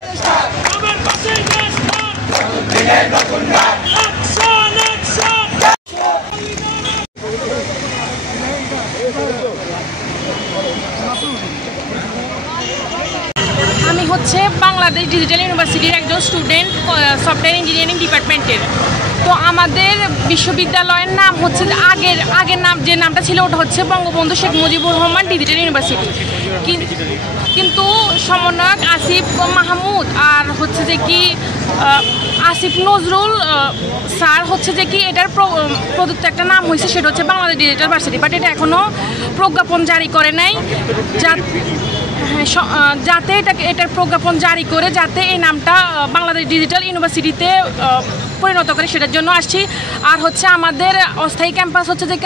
আমি হচ্ছে বাংলাদেশ ডিজিটাল ইউনিভার্সিটির একজন স্টুডেন্ট, সফটওয়্যার ইঞ্জিনিয়ারিং ডিপার্টমেন্টের। তো আমাদের বিশ্ববিদ্যালয়ের নাম হচ্ছে আগের নাম যে নামটা ছিল ওটা হচ্ছে বঙ্গবন্ধু শেখ মুজিবুর রহমান ডিজিটাল ইউনিভার্সিটি। কিন্তু সমন্বয়ক আসিফ মাহমুদ আর হচ্ছে যে কি আসিফ নজরুল স্যার হচ্ছে যে কি এটার প্রদত্ত একটা নাম হয়েছে, সেটা হচ্ছে বাংলাদেশ ডিজিটাল ইউনিভার্সিটি। বাট এটা এখনও প্রজ্ঞাপন জারি করে নাই, যাতে এটার প্রজ্ঞাপন জারি করে যাতে এই নামটা বাংলাদেশ ডিজিটাল ইউনিভার্সিটিতে পরিণত করে, সেটার জন্য আসছি। আর হচ্ছে আমাদের অস্থায়ী ক্যাম্পাস হচ্ছে যে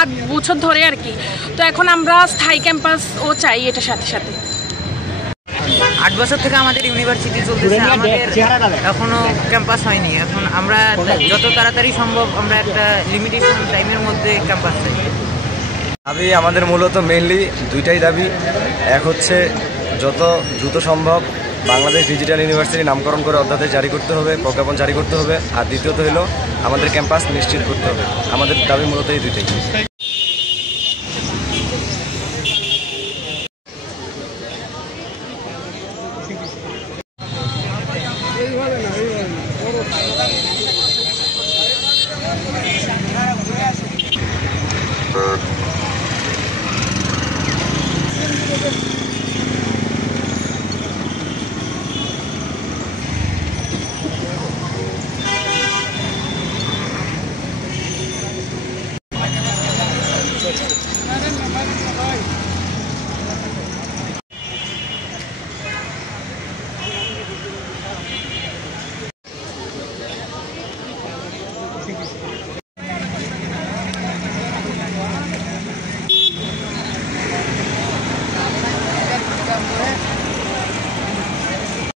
8 বছর ধরে আর কি। তো এখন আমরা স্থায়ী ক্যাম্পাসও চাই এটার সাথে সাথে। 8 বছর থেকে আমাদের ইউনিভার্সিটি চলতেছে, আমাদের এখনো ক্যাম্পাস হয়নি। এখন আমরা যত তাড়াতাড়ি সম্ভব আমরা একটা লিমিটেশন টাইমের মধ্যে ক্যাম্পাস চাই। দাবি আমাদের মূলত মেইনলি দুইটাই দাবি। এক হচ্ছে যত দ্রুত সম্ভব বাংলাদেশ ডিজিটাল ইউনিভার্সিটি নামকরণ করে অধ্যাদেশ জারি করতে হবে, প্রজ্ঞাপন জারি করতে হবে। আর দ্বিতীয়ত হলো আমাদের ক্যাম্পাস নিশ্চিত করতে হবে। আমাদের দাবি মূলত এই দুইটাই।